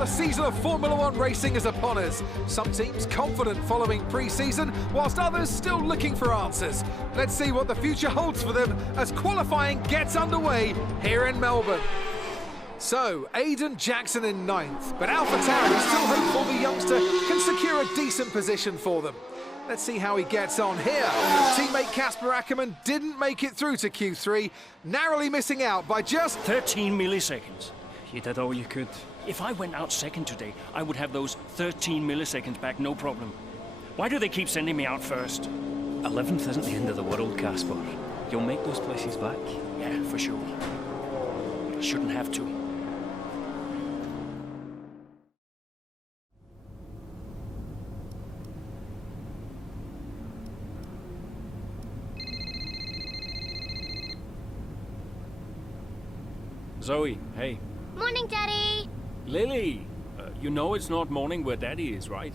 Another season of Formula One racing is upon us. Some teams confident following pre-season, whilst others still looking for answers. Let's see what the future holds for them as qualifying gets underway here in Melbourne. So, Aiden Jackson in 9th, but AlphaTauri is still hopeful the youngster can secure a decent position for them. Let's see how he gets on here. Teammate Casper Ackerman didn't make it through to Q3, narrowly missing out by just 13 milliseconds. You did all you could. If I went out second today, I would have those 13 milliseconds back, no problem. Why do they keep sending me out first? 11th isn't the end of the world, Casper. You'll make those places back. Yeah, for sure. But I shouldn't have to. Zoe, hey. Morning, Daddy. Lily, you know it's not morning where Daddy is, right?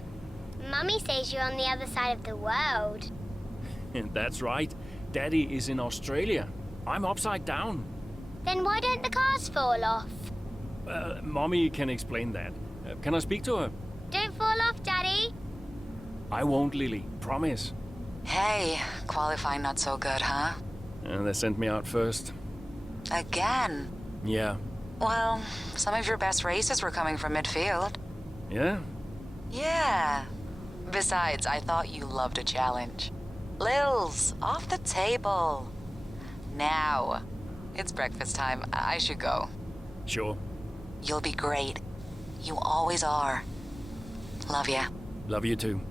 Mummy says you're on the other side of the world. That's right. Daddy is in Australia. I'm upside down. Then why don't the cars fall off? Mommy can explain that. Can I speak to her? Don't fall off, Daddy. I won't, Lily. Promise. Hey, qualifying not so good, huh? They sent me out first. Again? Yeah. Well, some of your best races were coming from midfield. Yeah? Yeah. Besides, I thought you loved a challenge. Lils, off the table. Now, it's breakfast time. I should go. Sure. You'll be great. You always are. Love ya. Love you too.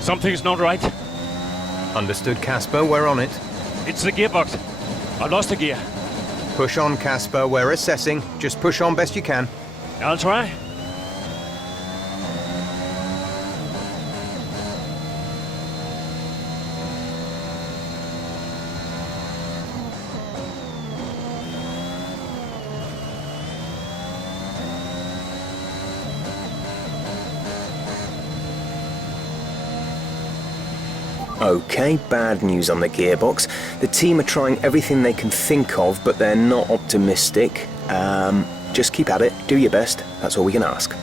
Something's not right. Understood, Casper. We're on it. It's the gearbox. I lost a gear. Push on, Casper. We're assessing. Just push on best you can. I'll try. Okay, bad news on the gearbox. The team are trying everything they can think of, but they're not optimistic. Just keep at it, do your best, that's all we can ask.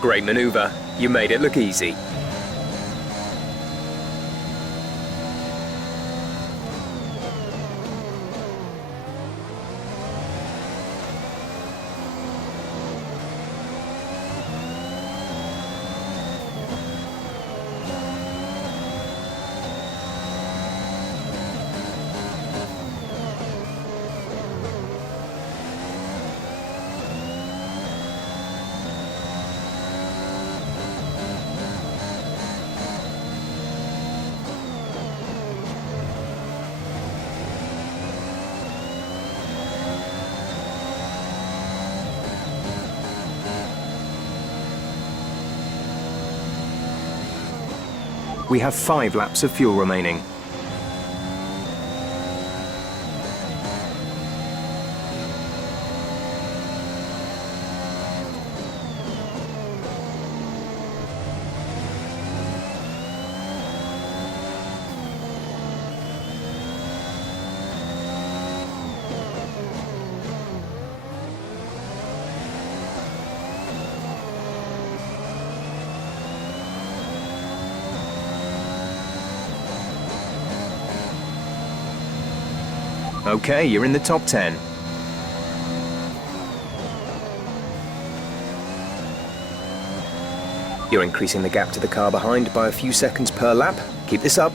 Great manoeuvre. You made it look easy. We have 5 laps of fuel remaining. Okay, you're in the top 10. You're increasing the gap to the car behind by a few seconds per lap. Keep this up.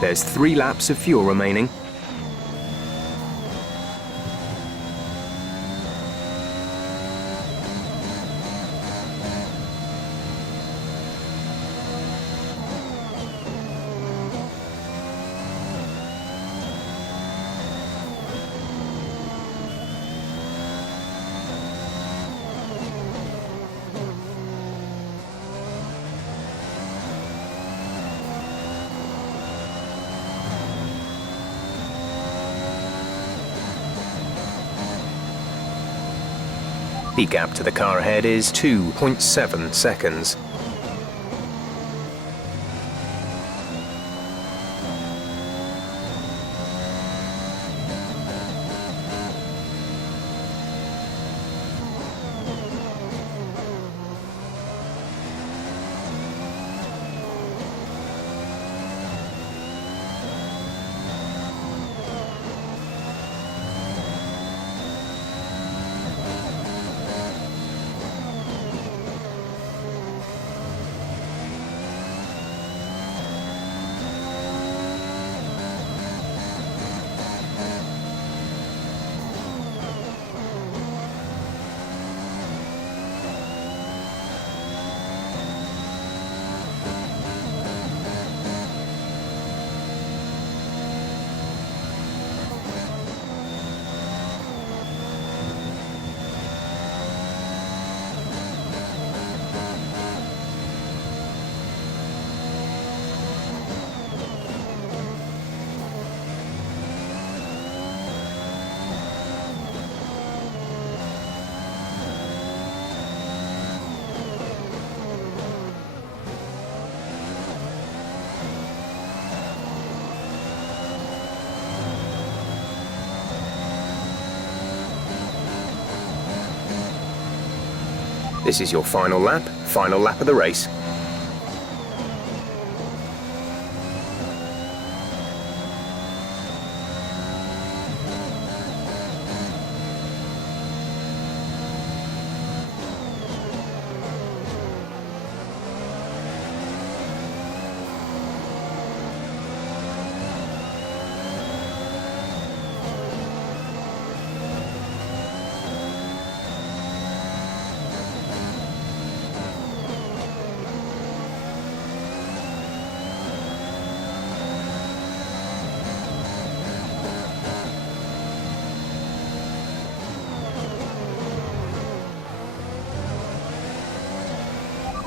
There's 3 laps of fuel remaining. The gap to the car ahead is 2.7 seconds. This is your final lap of the race.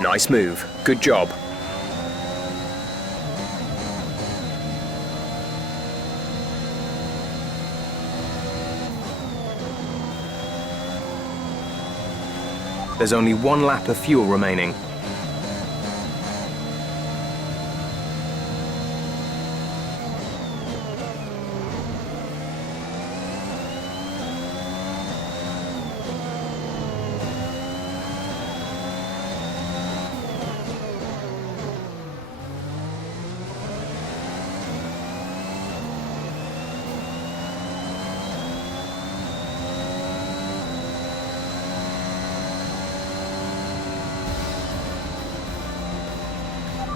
Nice move. Good job. There's only one lap of fuel remaining.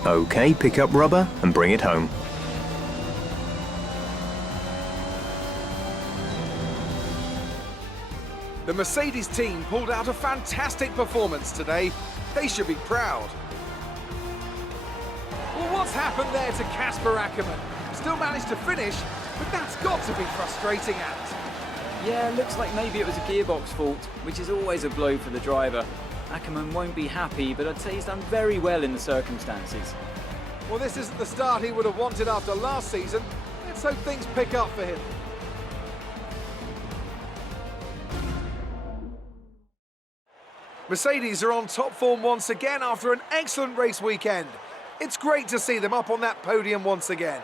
Okay, pick up rubber and bring it home. The Mercedes team pulled out a fantastic performance today. They should be proud. Well, what's happened there to Casper Ackermann? Still managed to finish, but that's got to be frustrating, Ant. Yeah, looks like maybe it was a gearbox fault, which is always a blow for the driver. Ackermann won't be happy, but I'd say he's done very well in the circumstances. Well, this isn't the start he would have wanted after last season. Let's hope things pick up for him. Mercedes are on top form once again after an excellent race weekend. It's great to see them up on that podium once again.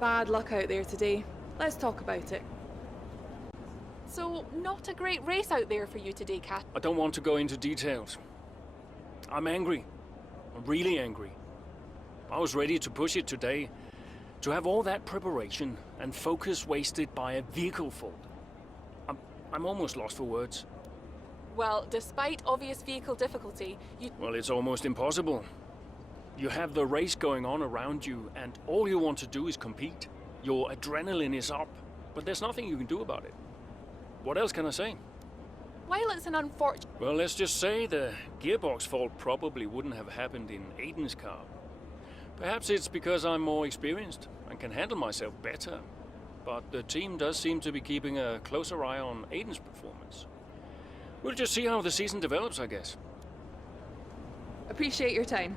Bad luck out there today. Let's talk about it. So, not a great race out there for you today, Kat. I don't want to go into details. I'm angry. I'm really angry. I was ready to push it today. To have all that preparation and focus wasted by a vehicle fault. I'm almost lost for words. Well, despite obvious vehicle difficulty, you... Well, it's almost impossible. You have the race going on around you, and all you want to do is compete. Your adrenaline is up, but there's nothing you can do about it. What else can I say? While it's an unfortunate... Well, let's just say the gearbox fault probably wouldn't have happened in Aiden's car. Perhaps it's because I'm more experienced and can handle myself better. But the team does seem to be keeping a closer eye on Aiden's performance. We'll just see how the season develops, I guess. Appreciate your time.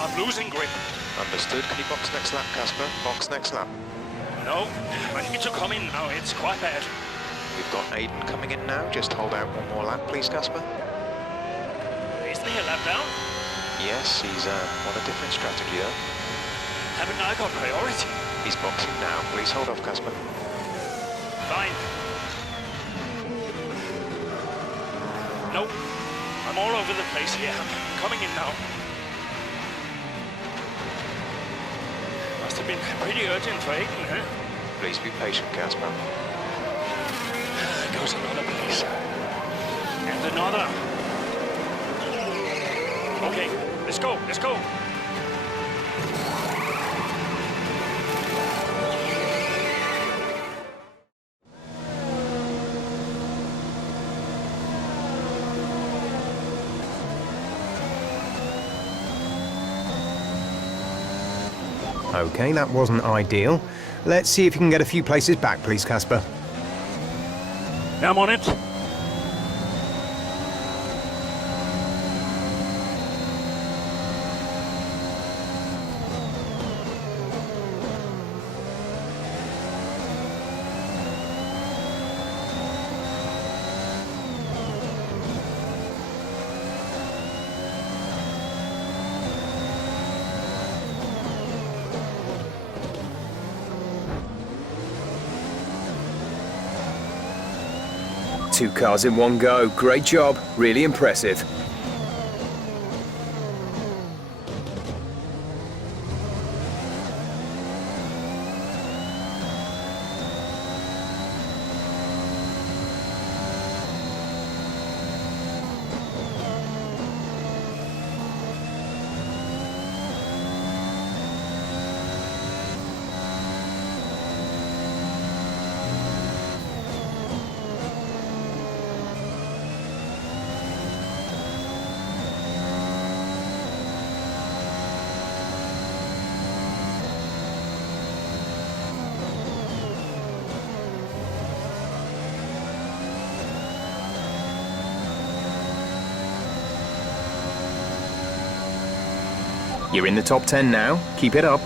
I'm losing grip. Understood. Can you box next lap, Casper? Box next lap. No, I need to come in now. It's quite bad. We've got Aiden coming in now. Just hold out one more lap, please, Casper. Isn't he a lap down? Yes, he's on a different strategy, though. Haven't I got priority? He's boxing now. Please hold off, Casper. Fine. No, I'm all over the place here. I'm coming in now. Must have been pretty urgent for Aiden, huh? Please be patient, Casper. There goes another place. And another. Okay, let's go, let's go. Okay, that wasn't ideal. Let's see if you can get a few places back, please, Casper. Yeah, I'm on it. Two cars in one go. Great job. Really impressive. You're in the top 10 now. Keep it up.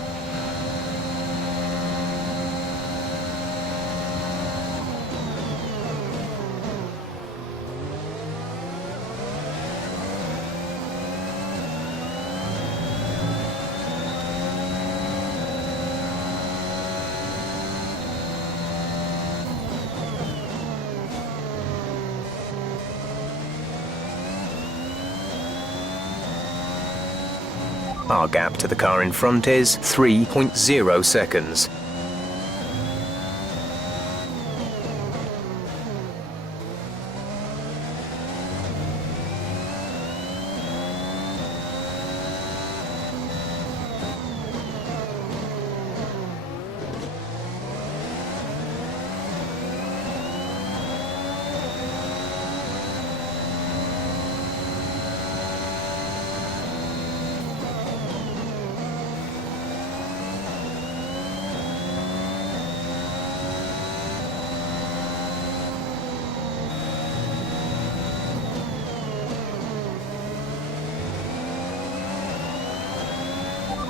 Our gap to the car in front is 3.0 seconds.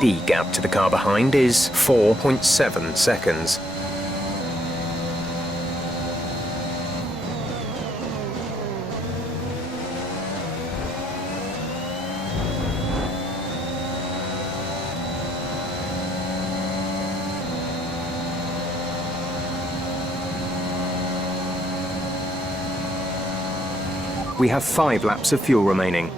The gap to the car behind is 4.7 seconds. We have 5 laps of fuel remaining.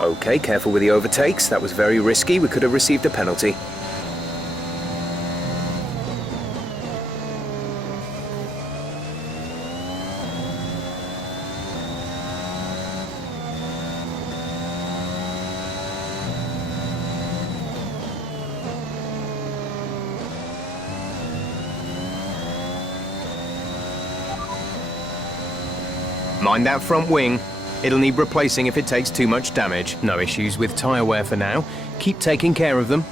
Okay, careful with the overtakes. That was very risky. We could have received a penalty. Mind that front wing. It'll need replacing if it takes too much damage. No issues with tyre wear for now. Keep taking care of them.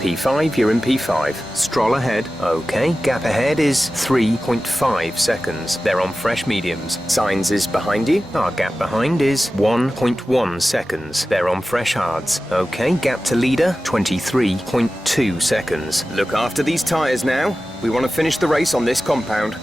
P5, you're in P5. Stroll ahead. Okay, gap ahead is 3.5 seconds. They're on fresh mediums. Signs is behind you. Our gap behind is 1.1 seconds. They're on fresh hards. Okay, gap to leader, 23.2 seconds. Look after these tyres now. We want to finish the race on this compound.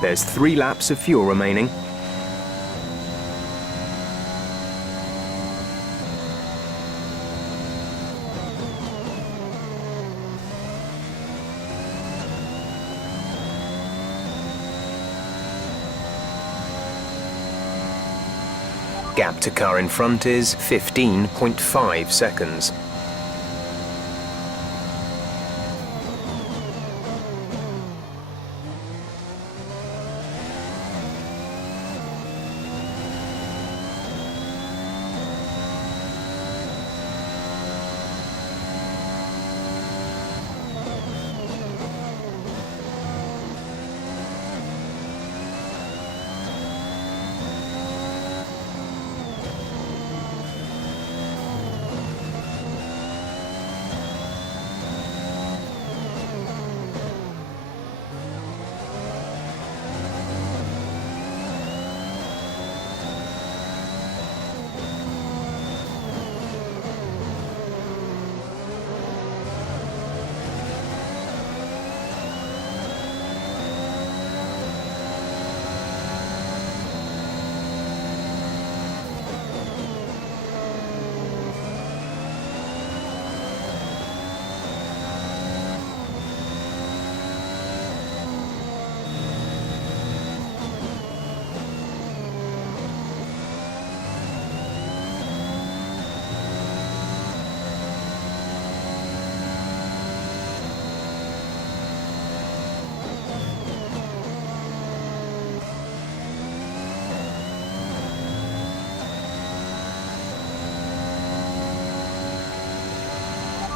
There's 3 laps of fuel remaining. Gap to car in front is 15.5 seconds.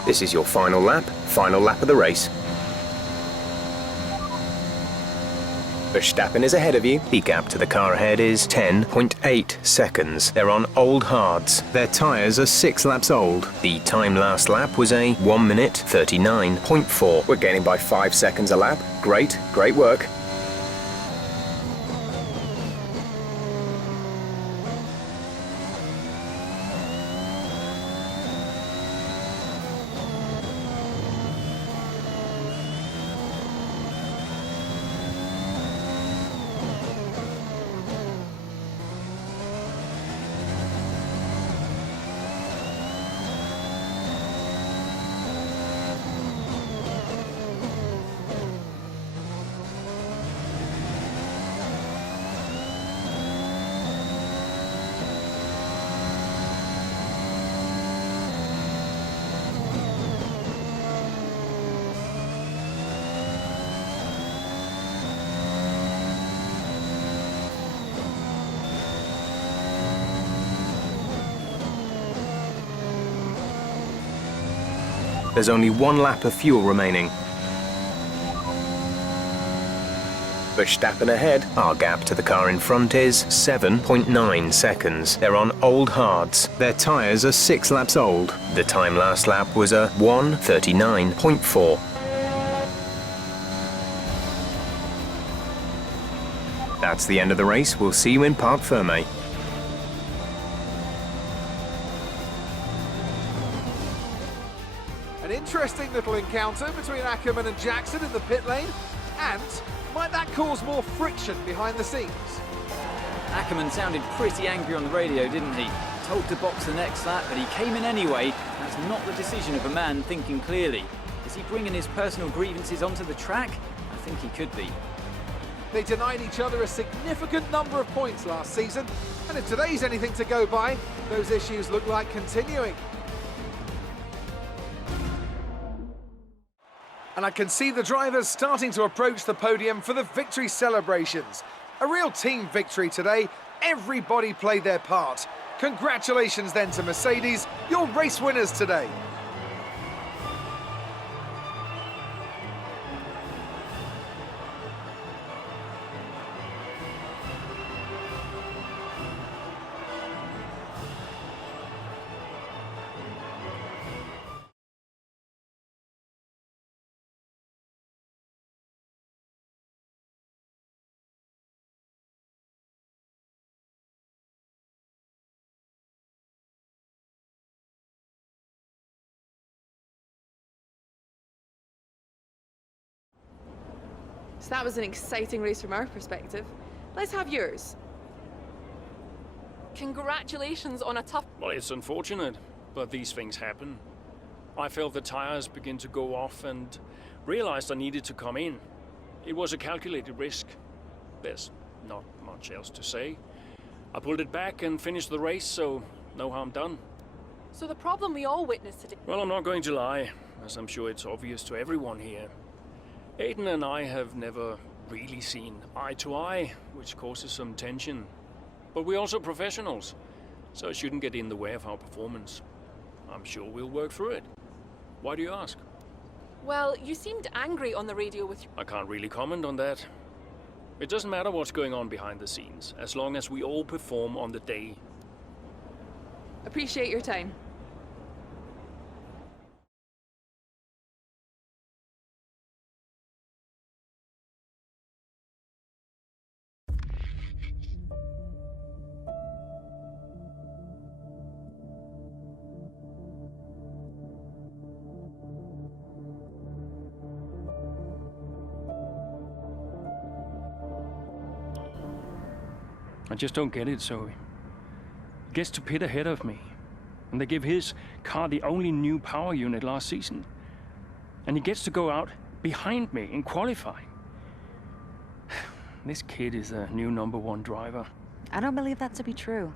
This is your final lap of the race. Verstappen is ahead of you. The gap to the car ahead is 10.8 seconds. They're on old hards. Their tyres are 6 laps old. The time last lap was a 1 minute 39.4. We're gaining by 5 seconds a lap. Great work. There's only 1 lap of fuel remaining. Verstappen ahead. Our gap to the car in front is 7.9 seconds. They're on old hards. Their tyres are 6 laps old. The time last lap was a 1:39.4. That's the end of the race. We'll see you in Parc Ferme. An interesting little encounter between Ackerman and Jackson in the pit lane, and might that cause more friction behind the scenes? Ackerman sounded pretty angry on the radio, didn't he? Told to box the next lap, but he came in anyway. That's not the decision of a man thinking clearly. Is he bringing his personal grievances onto the track? I think he could be. They denied each other a significant number of points last season, and if today's anything to go by, those issues look like continuing. And I can see the drivers starting to approach the podium for the victory celebrations. A real team victory today. Everybody played their part. Congratulations then to Mercedes, your race winners today. So that was an exciting race from our perspective. Let's have yours. Congratulations on a tough... Well, it's unfortunate, but these things happen. I felt the tires begin to go off and realized I needed to come in. It was a calculated risk. There's not much else to say. I pulled it back and finished the race, so no harm done. So the problem we all witnessed today... Well, I'm not going to lie, as I'm sure it's obvious to everyone here. Aiden and I have never really seen eye to eye, which causes some tension. But we're also professionals, so it shouldn't get in the way of our performance. I'm sure we'll work through it. Why do you ask? Well, you seemed angry on the radio with... I can't really comment on that. It doesn't matter what's going on behind the scenes, as long as we all perform on the day. Appreciate your time. I just don't get it, Zoe. He gets to pit ahead of me, and they give his car the only new power unit last season. And he gets to go out behind me in qualifying. This kid is the new #1 driver. I don't believe that to be true.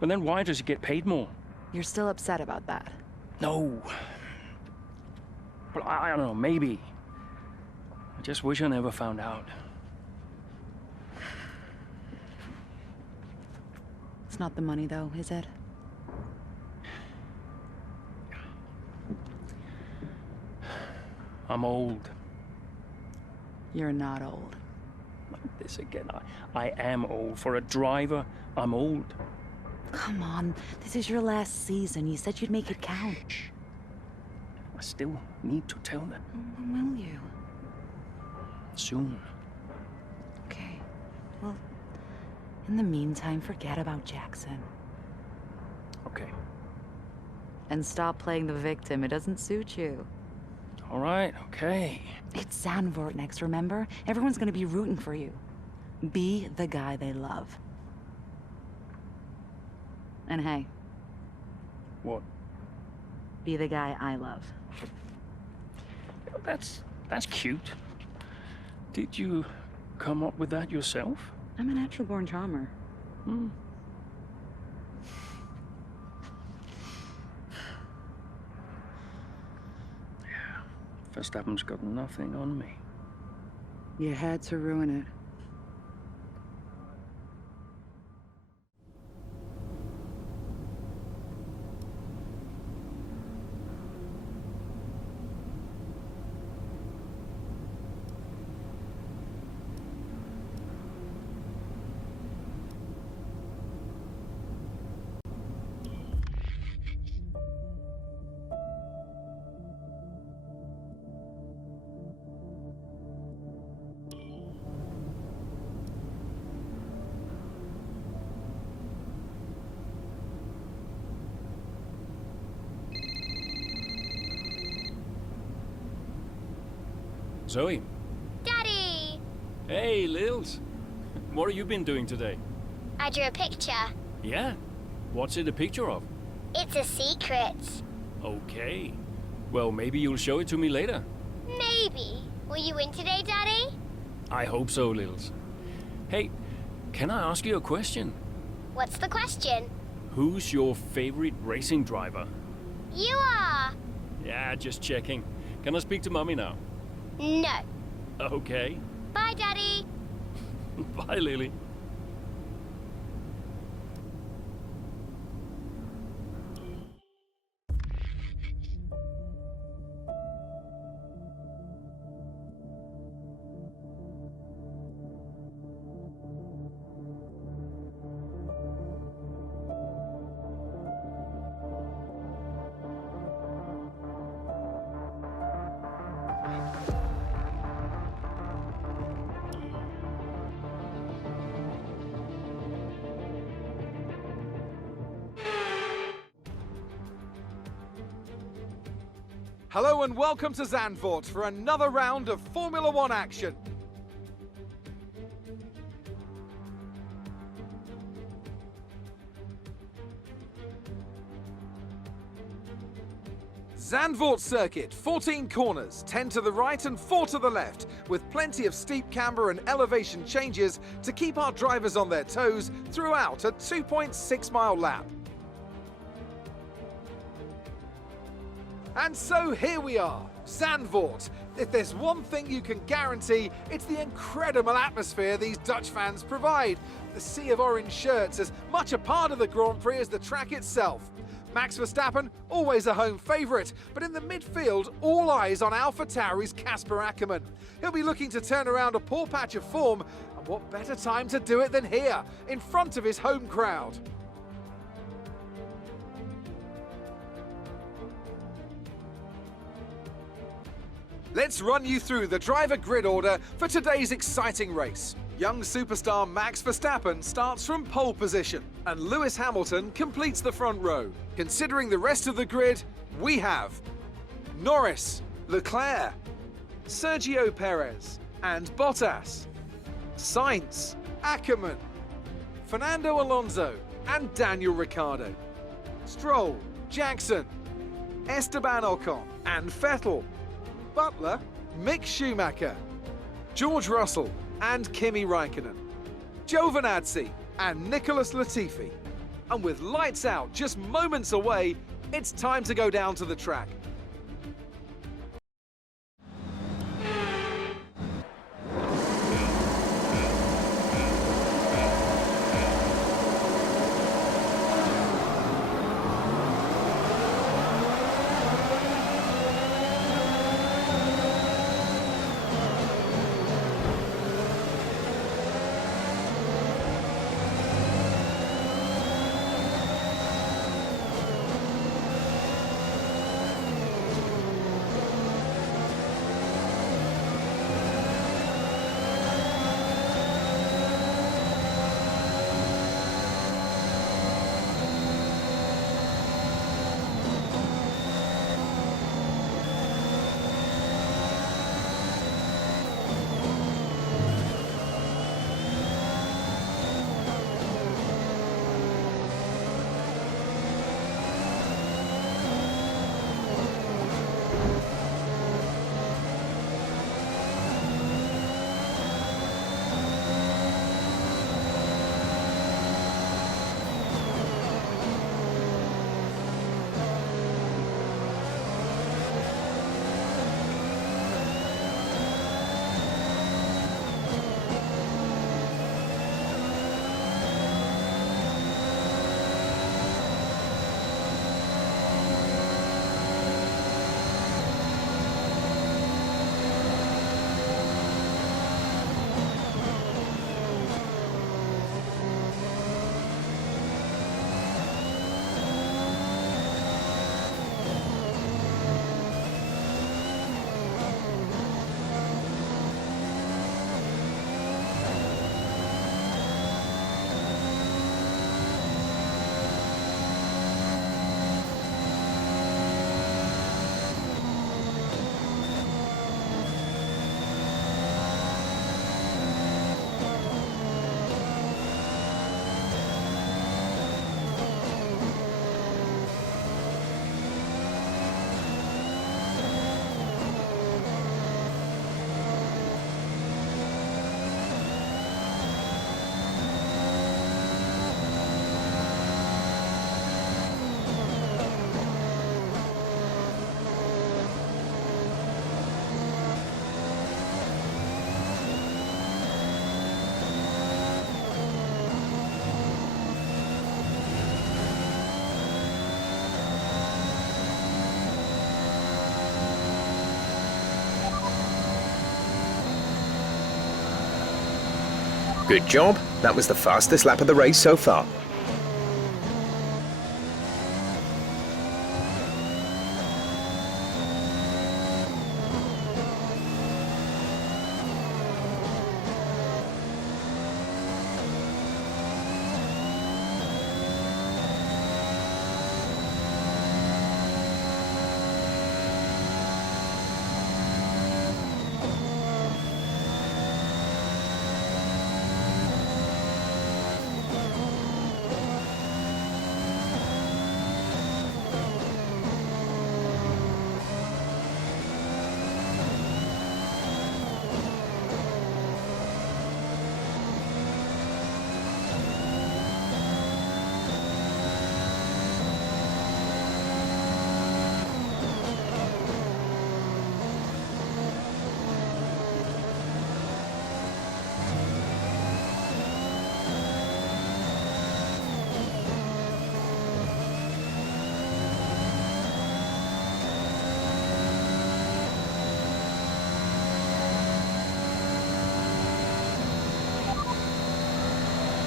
But then why does he get paid more? You're still upset about that. No. Well, I don't know, maybe. I just wish I never found out. It's not the money, though, is it? I'm old. You're not old. Like this again. I am old. For a driver, I'm old. Come on, this is your last season. You said you'd make it count. I still need to tell them. Will you? Soon. Okay. Well, in the meantime, forget about Jackson. Okay. And stop playing the victim. It doesn't suit you. All right, okay. It's Zandvoort next, remember? Everyone's gonna be rooting for you. Be the guy they love. And hey. What? Be the guy I love. That's cute. Did you come up with that yourself? I'm a natural-born charmer. Hmm. Yeah, Verstappen's got nothing on me. You had to ruin it. Zoe. Daddy! Hey, Lils. What have you been doing today? I drew a picture. Yeah? What's it a picture of? It's a secret. Okay. Well, maybe you'll show it to me later. Maybe. Will you win today, Daddy? I hope so, Lils. Hey, can I ask you a question? What's the question? Who's your favorite racing driver? You are. Yeah, just checking. Can I speak to Mummy now? No. Okay. Bye, Daddy. Bye, Lily. Hello and welcome to Zandvoort for another round of Formula One action. Zandvoort circuit, 14 corners, 10 to the right and 4 to the left, with plenty of steep camber and elevation changes to keep our drivers on their toes throughout a 2.6-mile lap. And so here we are, Zandvoort. If there's one thing you can guarantee, it's the incredible atmosphere these Dutch fans provide. The sea of orange shirts as much a part of the Grand Prix as the track itself. Max Verstappen, always a home favourite, but in the midfield, all eyes on AlphaTauri's Casper Ackermann. He'll be looking to turn around a poor patch of form, and what better time to do it than here, in front of his home crowd. Let's run you through the driver grid order for today's exciting race. Young superstar Max Verstappen starts from pole position, and Lewis Hamilton completes the front row. Considering the rest of the grid, we have Norris, Leclerc, Sergio Perez, and Bottas, Sainz, Ackermann, Fernando Alonso, and Daniel Ricciardo, Stroll, Jackson, Esteban Ocon, and Vettel, Butler, Mick Schumacher, George Russell, and Kimi Raikkonen, Giovinazzi, and Nicholas Latifi. And with lights out just moments away, it's time to go down to the track. Good job. That was the fastest lap of the race so far.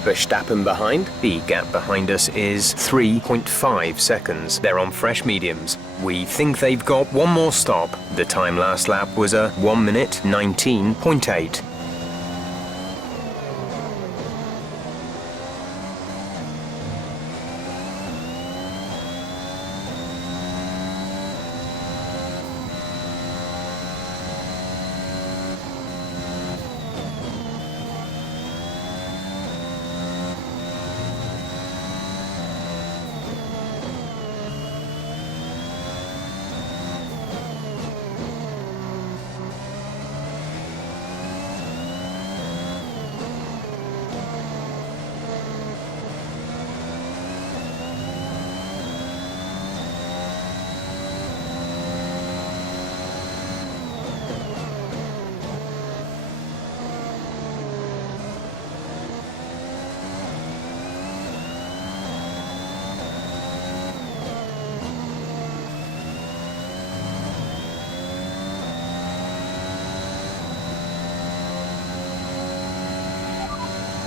Verstappen behind. The gap behind us is 3.5 seconds. They're on fresh mediums. We think they've got one more stop. The time last lap was a 1 minute 19.8.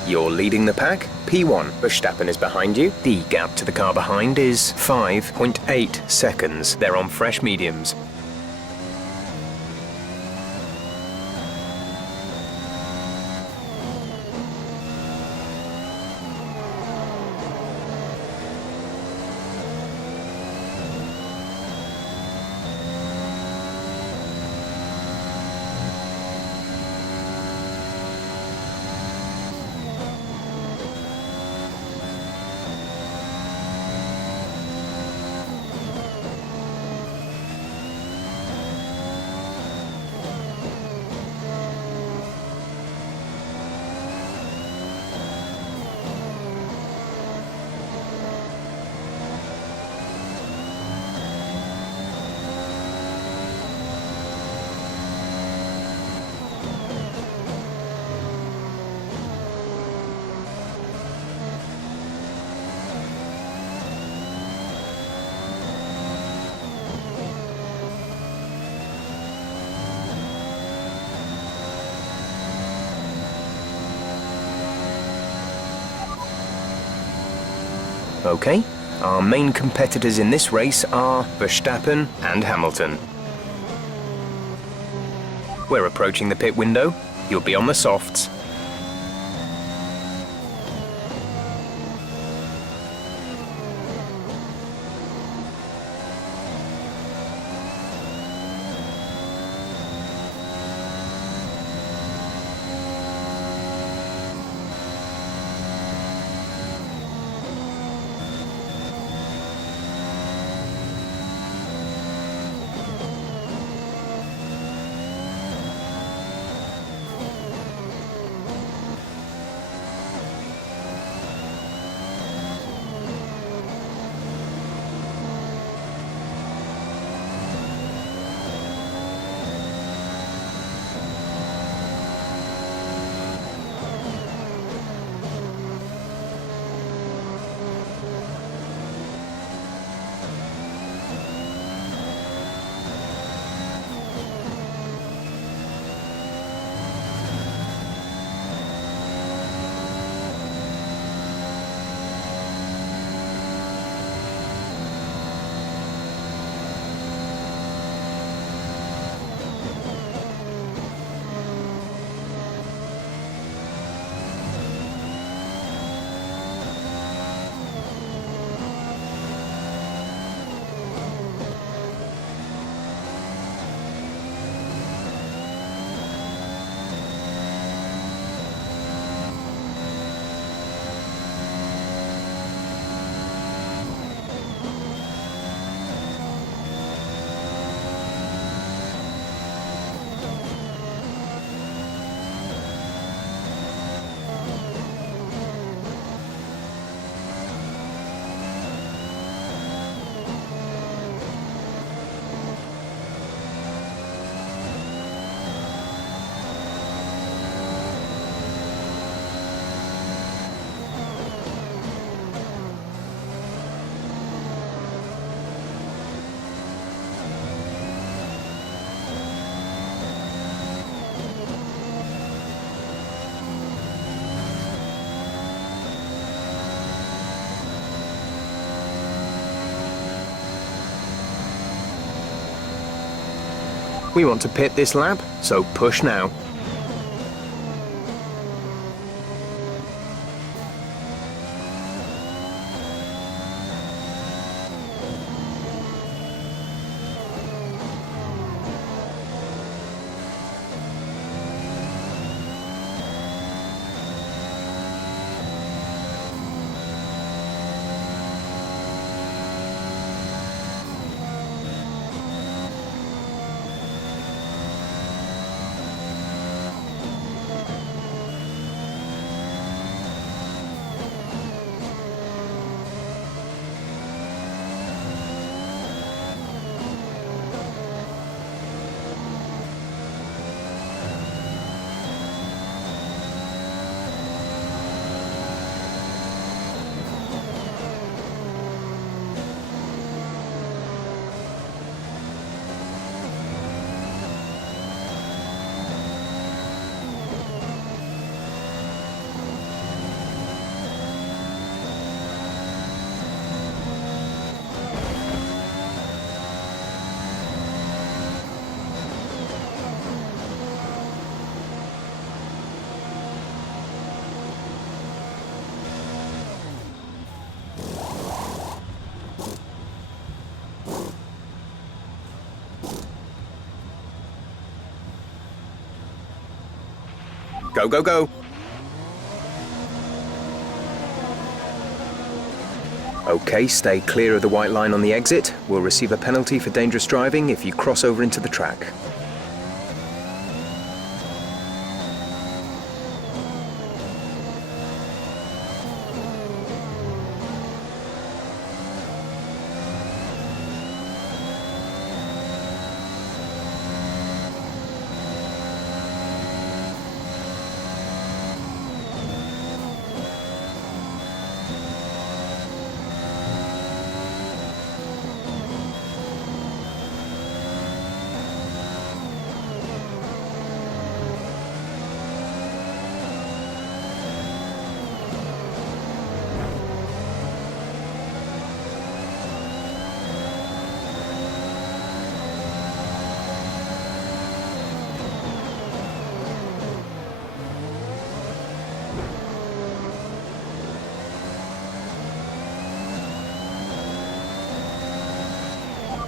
You're leading the pack. P1. Verstappen is behind you. The gap to the car behind is 5.8 seconds. They're on fresh mediums. Okay, our main competitors in this race are Verstappen and Hamilton. We're approaching the pit window. You'll be on the softs. We want to pit this lap, so push now. Go, go, go. Okay, stay clear of the white line on the exit. We'll receive a penalty for dangerous driving if you cross over into the track.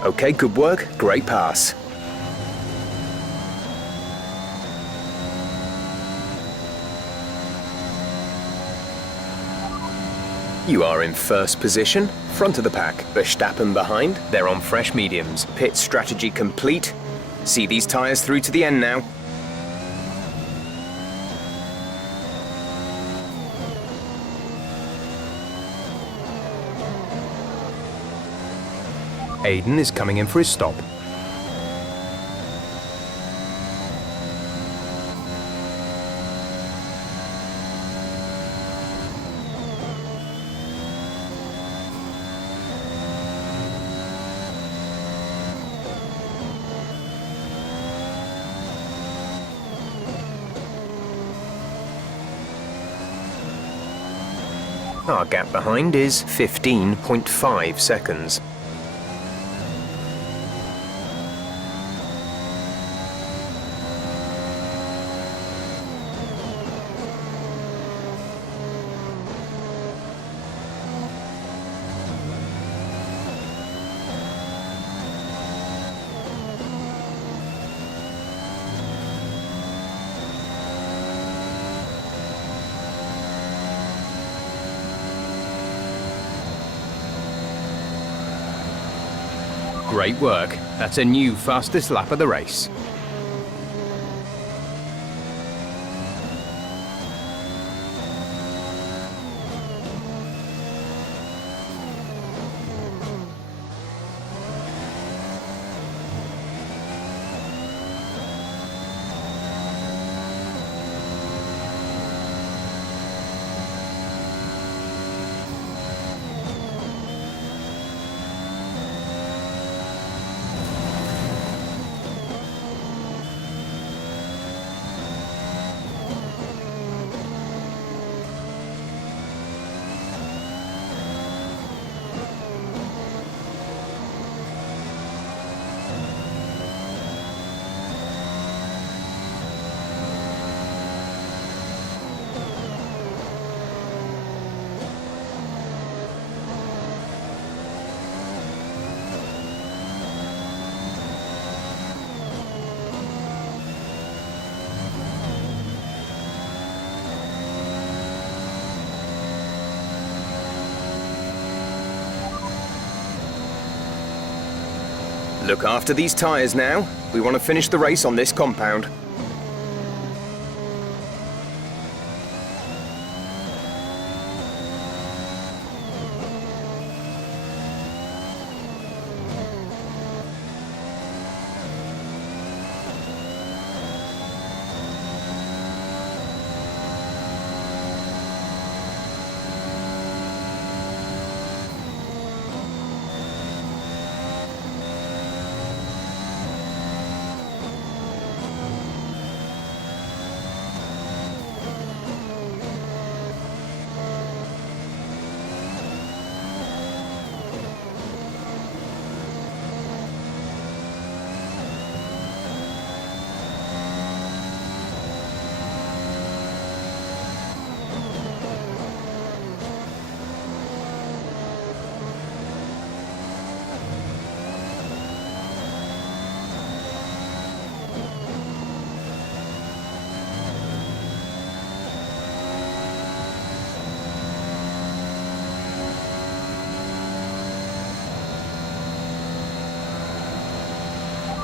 Okay, good work. Great pass. You are in first position, front of the pack. Verstappen behind, they're on fresh mediums. Pit strategy complete. See these tyres through to the end now. Aiden is coming in for his stop. Our gap behind is 15.5 seconds. Great work. That's a new fastest lap of the race. Look after these tyres now. We want to finish the race on this compound.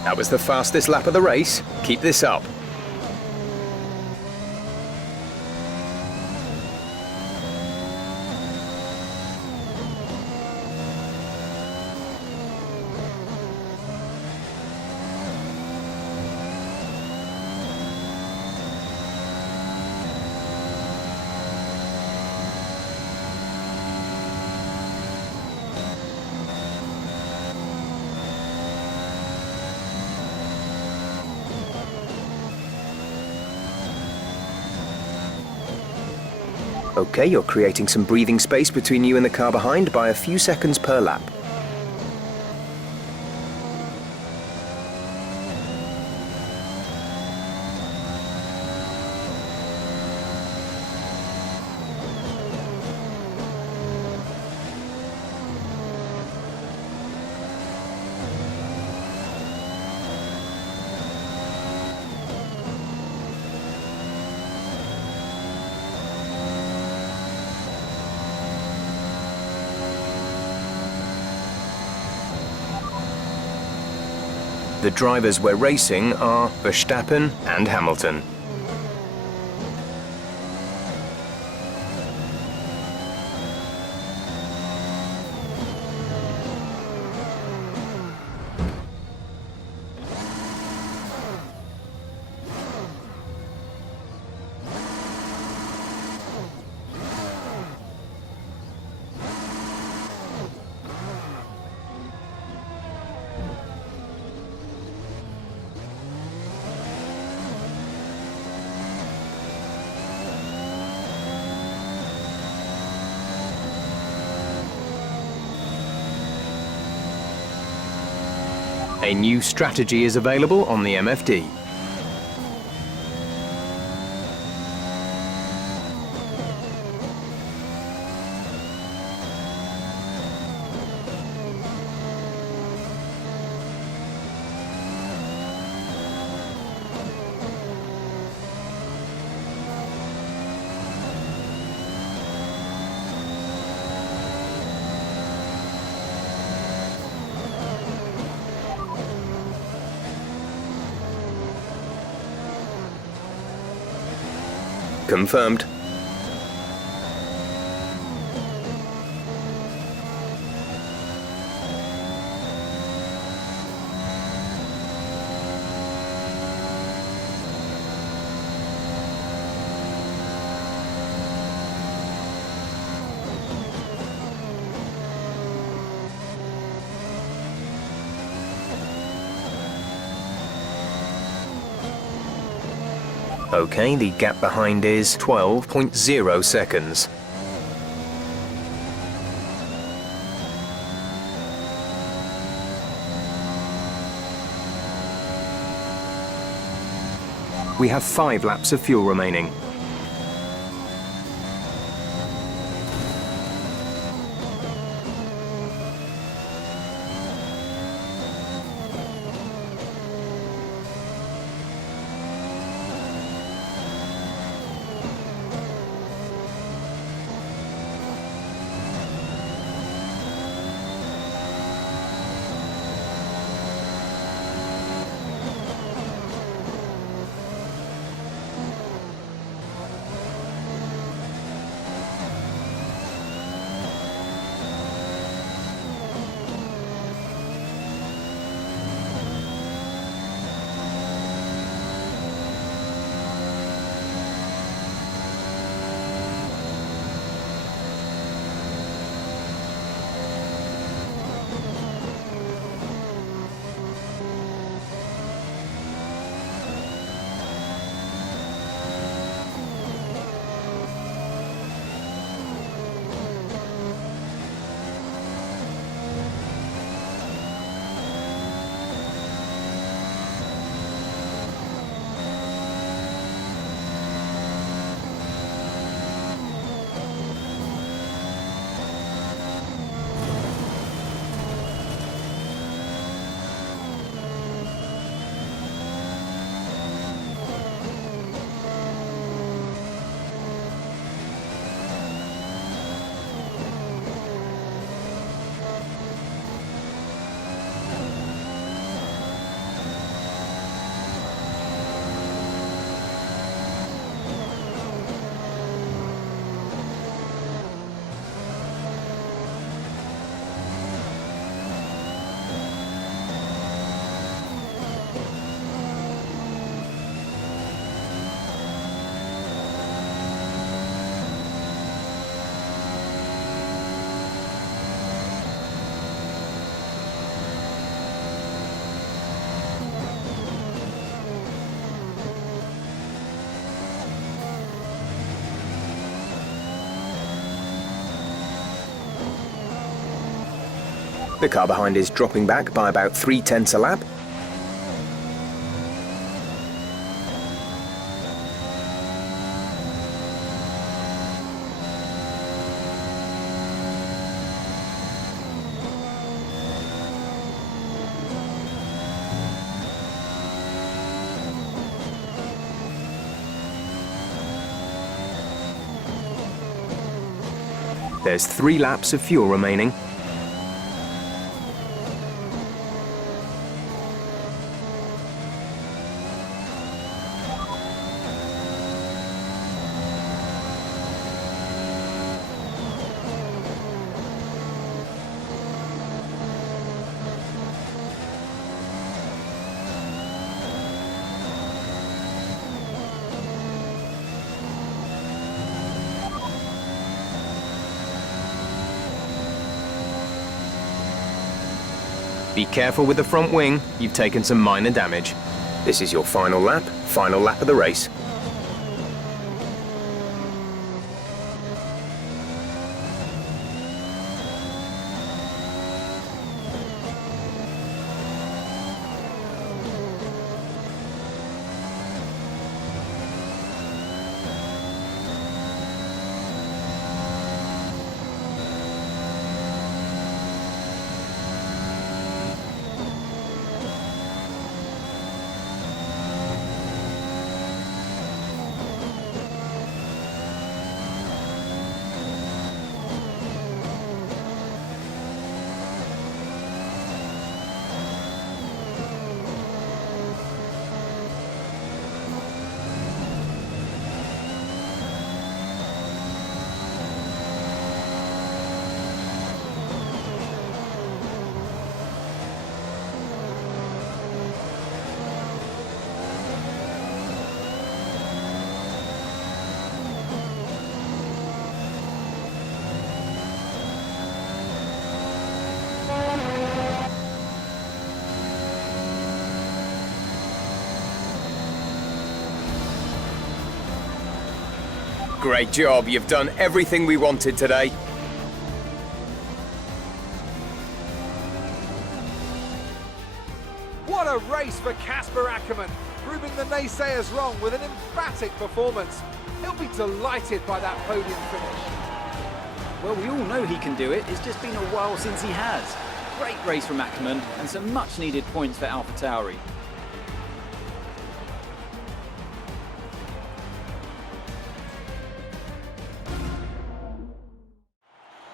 That was the fastest lap of the race. Keep this up. Okay, you're creating some breathing space between you and the car behind by a few seconds per lap. The drivers we're racing are Verstappen and Hamilton. A new strategy is available on the MFD. Confirmed. Okay, the gap behind is 12.0 seconds. We have 5 laps of fuel remaining. The car behind is dropping back by about 0.3 a lap. There's 3 laps of fuel remaining. Be careful with the front wing, you've taken some minor damage. This is your final lap of the race. Great job, you've done everything we wanted today. What a race for Casper Ackermann, proving the naysayers wrong with an emphatic performance. He'll be delighted by that podium finish. Well, we all know he can do it. It's just been a while since he has. Great race from Ackermann and some much needed points for AlphaTauri.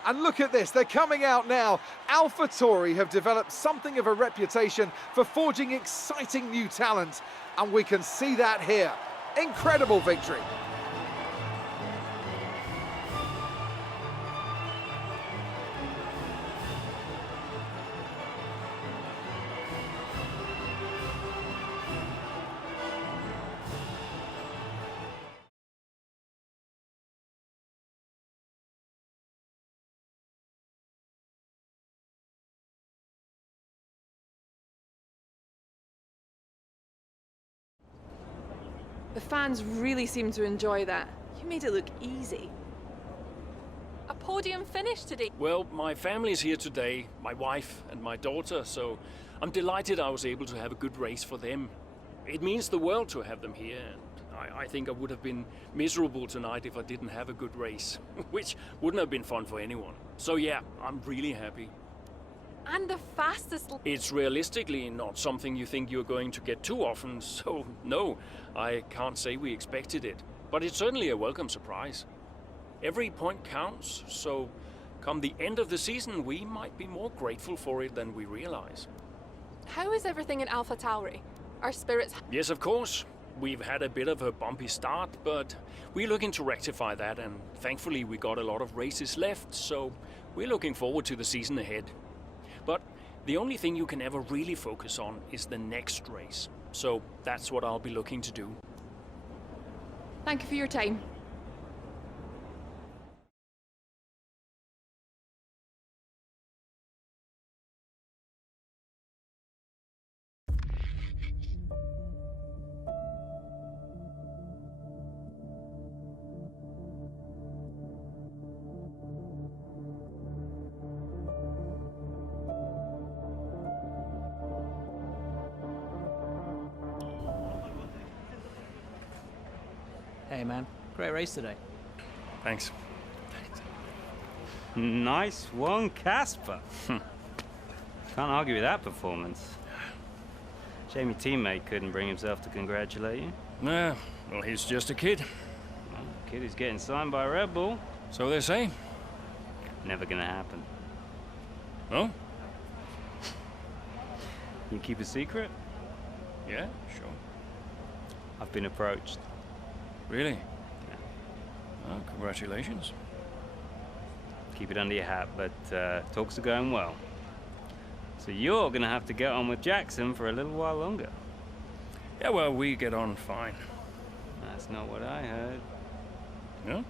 And look at this, they're coming out now. AlphaTauri have developed something of a reputation for forging exciting new talent, and we can see that here. Incredible victory. The fans really seem to enjoy that. You made it look easy. A podium finish today. Well, my family's here today, my wife and my daughter, so I'm delighted I was able to have a good race for them. It means the world to have them here, and I think I would have been miserable tonight if I didn't have a good race, which wouldn't have been fun for anyone. So yeah, I'm really happy. And the fastest... It's realistically not something you think you're going to get too often, so no, I can't say we expected it. But it's certainly a welcome surprise. Every point counts, so come the end of the season, we might be more grateful for it than we realize. How is everything in AlphaTauri? Our spirits... Yes, of course. We've had a bit of a bumpy start, but we're looking to rectify that, and thankfully we got a lot of races left, so we're looking forward to the season ahead. But the only thing you can ever really focus on is the next race. So that's what I'll be looking to do. Thank you for your time. Hey man, great race today. Thanks. Nice one, Casper. Can't argue with that performance. Shame your teammate couldn't bring himself to congratulate you. Nah, well, he's just a kid. Well, kid is getting signed by Red Bull. So they say. Never gonna happen. Oh? You keep a secret? Yeah, sure. I've been approached. Really? Yeah. Oh, congratulations. Keep it under your hat, but talks are going well. So you're gonna have to get on with Jackson for a little while longer. Yeah, well, we get on fine. That's not what I heard. No?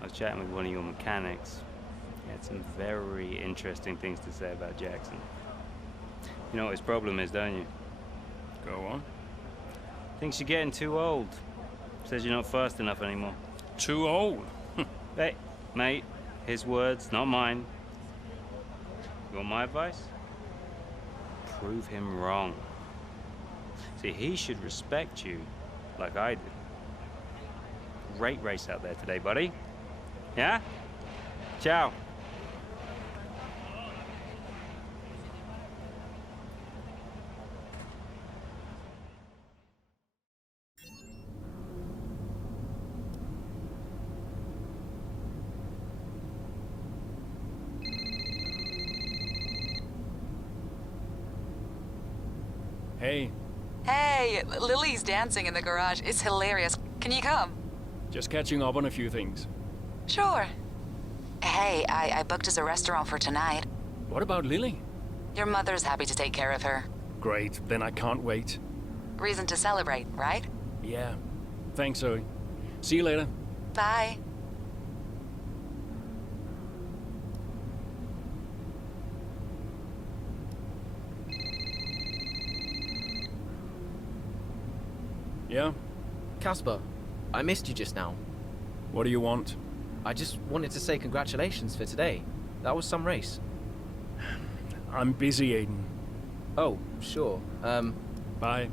I was chatting with one of your mechanics. He had some very interesting things to say about Jackson. You know what his problem is, don't you? Go on. Thinks you're getting too old. Says you're not fast enough anymore. Too old? Hey, mate, his words, not mine. You want my advice? Prove him wrong. See, he should respect you like I did. Great race out there today, buddy. Yeah? Ciao. Hey. Hey, Lily's dancing in the garage. It's hilarious. Can you come? Just catching up on a few things. Sure. Hey, I booked us a restaurant for tonight. What about Lily? Your mother's happy to take care of her. Great, then I can't wait. Reason to celebrate, right? Yeah. Thanks, Zoe. See you later. Bye. Yeah? Casper, I missed you just now. What do you want? I just wanted to say congratulations for today. That was some race. I'm busy, Aiden. Oh, sure. Bye.